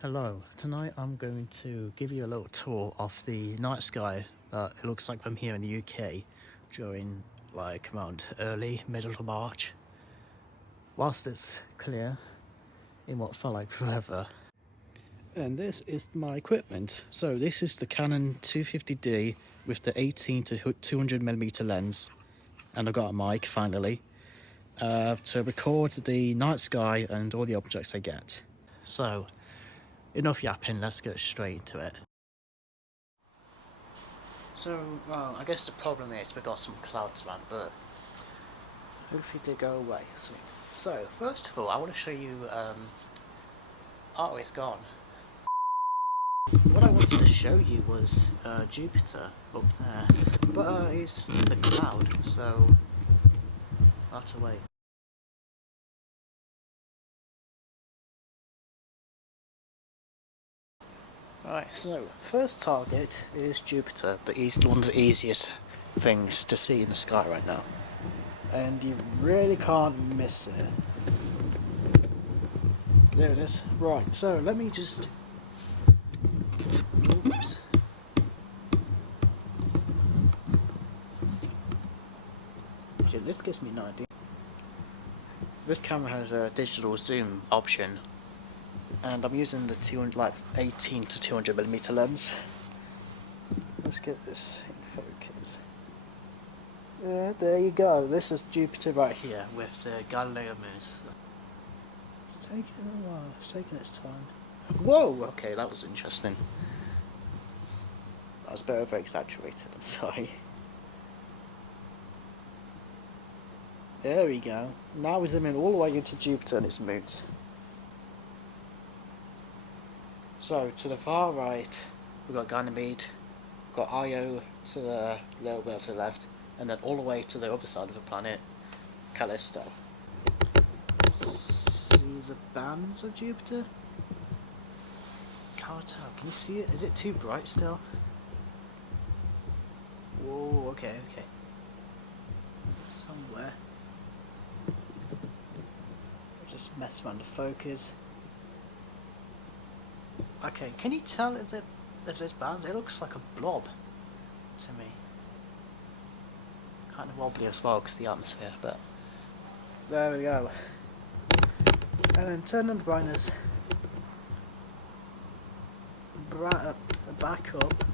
Hello, tonight I'm going to give you a little tour of the night sky that it looks like from here in the UK during like around early, middle of March. Whilst it's clear in what felt like forever. And this is my equipment. So this is the Canon 250D with the 18 to 200mm lens, and I got a mic finally to record the night sky and all the objects I get. So enough yapping, let's get straight into it. So, well, I guess the problem is we got some clouds around, but hopefully they go away soon. So, first of all, I want to show you, oh, it's gone. What I wanted to show you was Jupiter up there, but it's the cloud, so I'll have to wait. Right, so first target is Jupiter, one of the easiest things to see in the sky right now, and you really can't miss it. There it is. Right, so let me just... Oops. Actually, this gives me an idea. This camera has a digital zoom option, and I'm using the 18 to 200mm lens. Let's get this in focus. Yeah, there you go. This is Jupiter right here with the Galileo moons. It's taking a while. It's taking its time. Whoa! Okay, that was interesting. That was a bit over exaggerated. I'm sorry. There we go. Now we zoom in all the way into Jupiter and its moons. So, to the far right, we've got Ganymede, we've got Io to the little bit to the left, and then all the way to the other side of the planet, Callisto. See the bands of Jupiter? Can't tell. Can you see it? Is it too bright still? Whoa, okay. Somewhere. Just mess around the focus. Okay, can you tell if there's bands? It looks like a blob to me. Kind of wobbly as well because of the atmosphere, but there we go. And then turn on the brightness. Back up.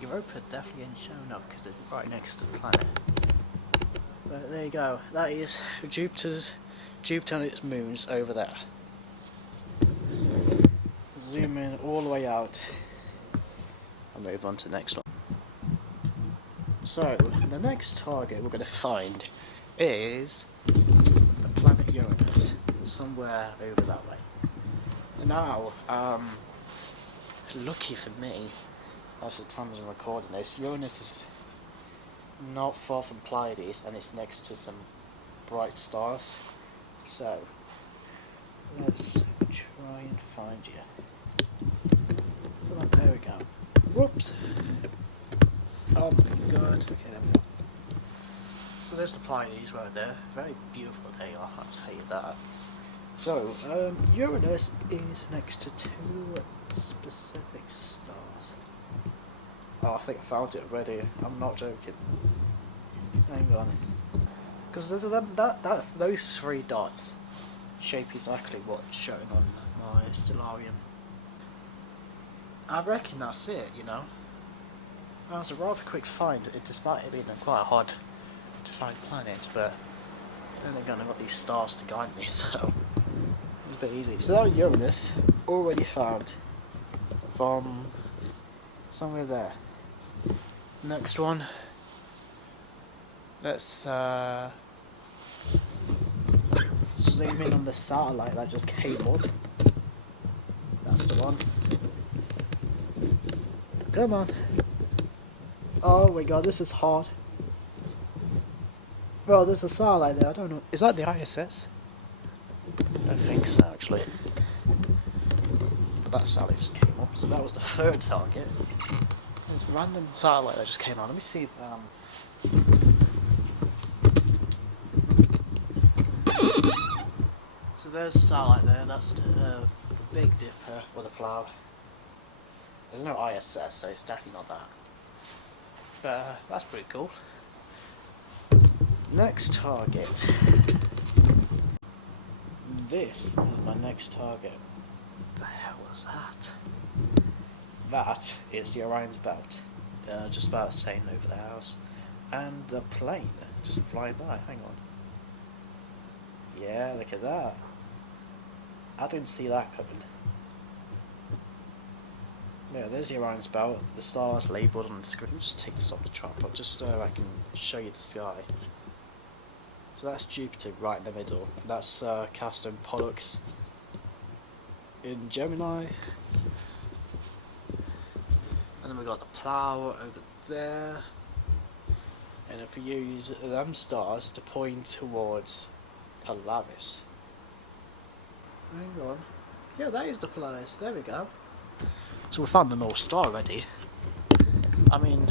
Europa definitely ain't showing up because it's right next to the planet. But there you go. That is Jupiter and its moons over there. Zoom in all the way out and move on to the next one. So, the next target we're going to find is the planet Uranus, somewhere over that way. Now, lucky for me, as the time I'm recording this, Uranus is not far from Pleiades and it's next to some bright stars. So, let's try and find you. There we go. Whoops! Oh my god. Okay, there we go. So there's the Pleiades right there. Very beautiful they are, I'll tell you that. So, Uranus is next to two specific stars. Oh, I think I found it already. I'm not joking. Hang on. Because those three dots shape exactly what's shown on my stellarium. I reckon that's it, you know. That was a rather quick find, despite it being quite hard to find planets, but then again I've got these stars to guide me, so it was a bit easy. So that was Uranus, already found from somewhere there. Next one, let's zoom in on the satellite that just came up. That's the one. Come on. Oh my god, this is hard. Bro, there's a satellite there, I don't know. Is that the ISS? I don't think so, actually. But that satellite just came up, so that was the third target. There's a random satellite that just came on. Let me see if, So there's a satellite there, that's the Big Dipper with a plough. There's no ISS, so it's definitely not that. But that's pretty cool. Next target. This is my next target. What the hell was that? That is the Orion's Belt. Just about sailing over the house. And the plane just flying by. Hang on. Yeah, look at that. I didn't see that coming. Yeah, there's the Orion's Belt. The stars labelled on the screen. Let me just take this off the tripod just so I can show you the sky. So that's Jupiter right in the middle. That's Castor and Pollux in Gemini. And then we got the Plough over there. And if we use them stars to point towards Polaris. Hang on. Yeah, that is the Polaris. There we go. So we found the North Star already. I mean,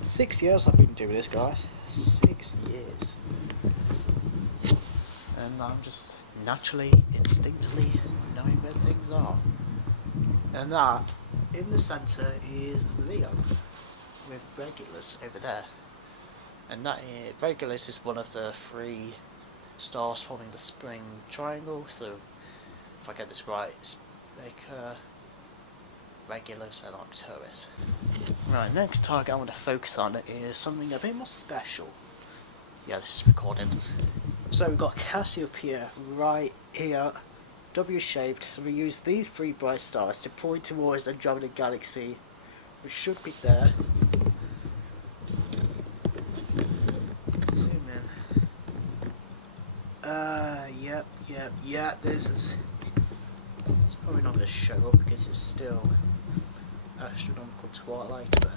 6 years I've been doing this, guys. 6 years. And I'm just naturally, instinctively knowing where things are. And that, in the centre, is Leo, with Regulus over there. And that Regulus is one of the 3 stars forming the spring triangle, so if I get this right, it's like Regulus and Arcturus. Right, next target I want to focus on is something a bit more special. Yeah, this is recording. So we've got Cassiopeia right here, W-shaped. So we use these 3 bright stars to point towards Andromeda Galaxy, which should be there. Zoom in. Yeah, this is... It's probably not going to show up because it's still astronomical twilight, but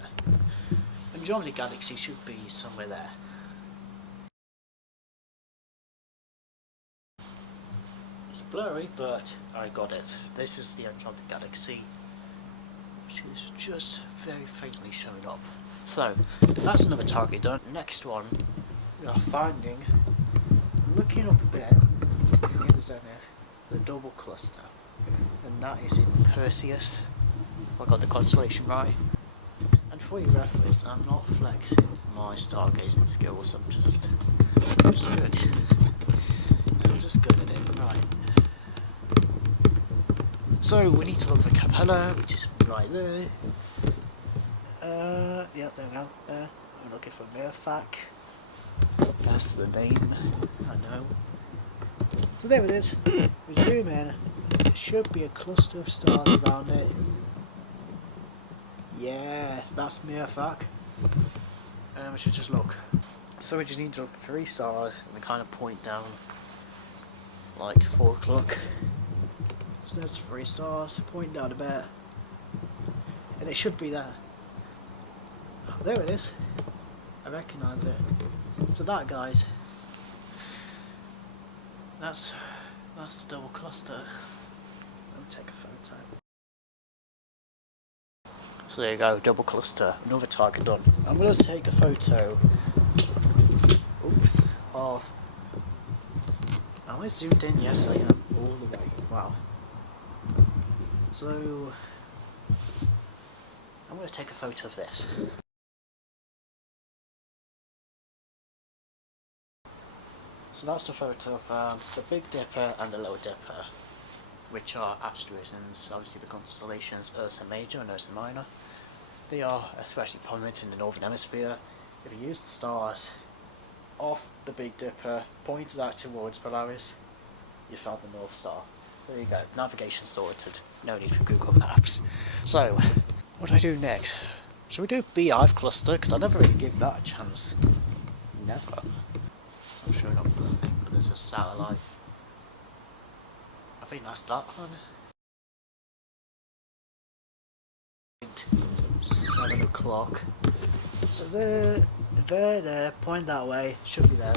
Andromeda Galaxy should be somewhere there. It's blurry, but I got it. This is the Andromeda Galaxy, which is just very faintly showing up. So, that's another target done. Next one, we are finding, looking up a bit in the zenith, the double cluster. And that is in Perseus, if I got the constellation right. And for your reference, I'm not flexing my stargazing skills, I'm just good. I'm just good at it, right. So we need to look for Capella, which is right there. Yeah, there we go. I'm looking for Mirfak. That's the name, I know. So there it is. We zoom in. There should be a cluster of stars around it. Yes, that's Mirfak. And we should just look. So we just need to look for 3 stars and we kind of point down like 4 o'clock. So there's 3 stars, point down a bit. And it should be there. Oh, there it is. I recognise it. So that, guys, that's the double cluster. Let me take a photo. So there you go, double cluster, another target done. I'm going to take a photo, of, am I zoomed in? Yes I am, all the way, wow. So, I'm going to take a photo of this. So that's the photo of the Big Dipper and the Little Dipper, which are asterisms, obviously the constellations Ursa Major and Ursa Minor. They are especially prominent in the Northern Hemisphere. If you use the stars off the Big Dipper, pointed out towards Polaris, you found the North Star. There you go, navigation sorted, no need for Google Maps. So, what do I do next? Should we do Beehive Cluster, because I never really give that a chance. Never. I'm showing up nothing, but there's a satellite. I think that's that one. 7 o'clock. So there, point that way, should be there.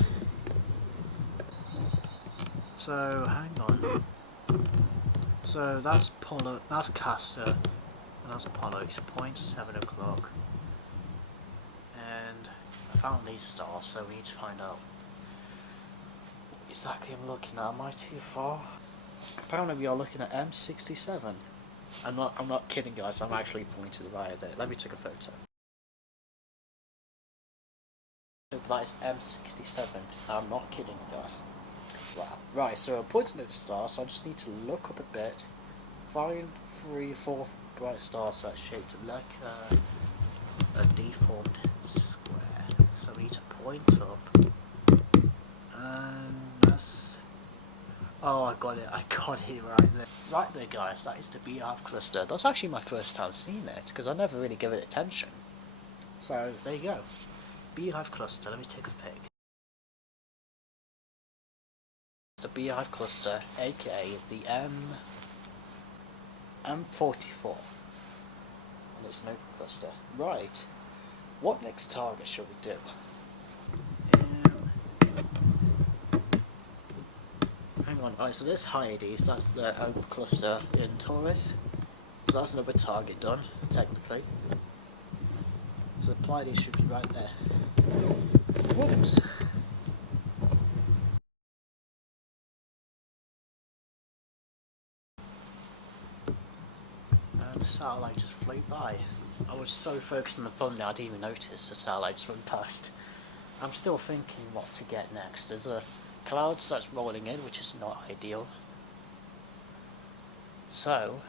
So, hang on. So that's that's Castor, and that's Pollux, point 7 o'clock. And I found these stars, so we need to find out exactly I'm looking at? Am I too far? Apparently we are looking at M67. I'm not kidding, guys. I'm actually pointing right at it. Let me take a photo. That is M67. I'm not kidding, guys. Wow. Right, so I'm pointing at the star, so I just need to look up a bit, find 3 or 4 bright stars that are shaped like a deformed square. So we need to point up, and that's... Oh, I got it right there. Right there, guys, that is the Beehive cluster. That's actually my first time seeing it, because I never really give it attention. So, there you go. Beehive cluster, let me take a pic. The Beehive cluster, aka the M44. And it's an open cluster. Right, what next target shall we do? Hang on, right, so this Hyades, that's the open cluster in Taurus. So that's another target done, technically. So the Pleiades should be right there. Whoops! And the satellite just flew by. I was so focused on the thumbnail I didn't even notice the satellite just went past. I'm still thinking what to get next. There's a cloud that's rolling in, which is not ideal. So,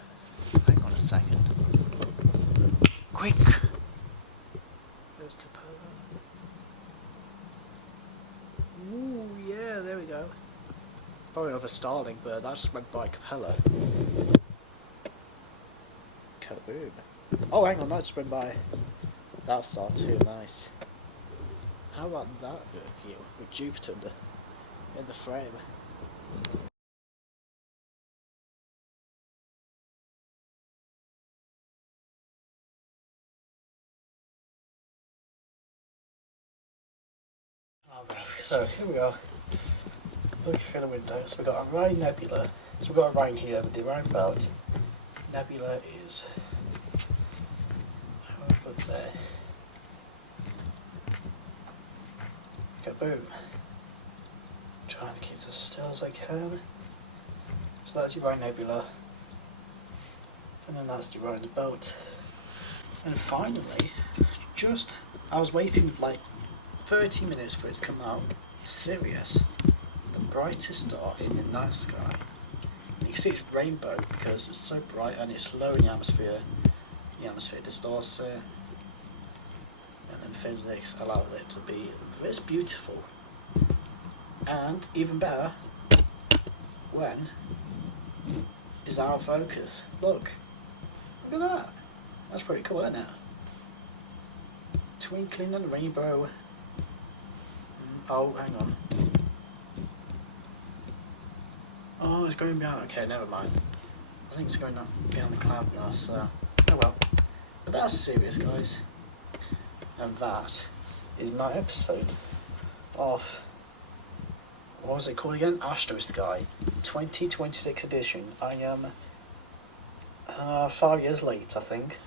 hang on a second. Quick! There's Capella. Ooh, yeah, there we go. Probably over Starling, but that just went by Capella. Kaboom. Oh, hang on, that just went by that star too, nice. How about that view with Jupiter in the frame? So here we are, looking through the window. So we've got Orion Nebula. So we've got Orion here with the Orion Belt. Nebula is over there. Kaboom. Trying to keep this as still as I can. So that's Orion Nebula. And then that's the Orion Belt. And finally, I was waiting for like 30 minutes for it to come out. Sirius, the brightest star in the night sky. And you can see it's rainbow because it's so bright and it's low in the atmosphere. The atmosphere distorts it, and then physics allows it to be this beautiful. And even better, when is out of focus. Look at that. That's pretty cool, isn't it? Twinkling and rainbow. Oh, hang on. Oh, it's going behind. Okay, never mind. I think it's going up behind the cloud now, so... Oh well. But that's serious, guys. And that is my episode of... What was it called again? AstroSky. 2026 edition. I am 5 years late, I think.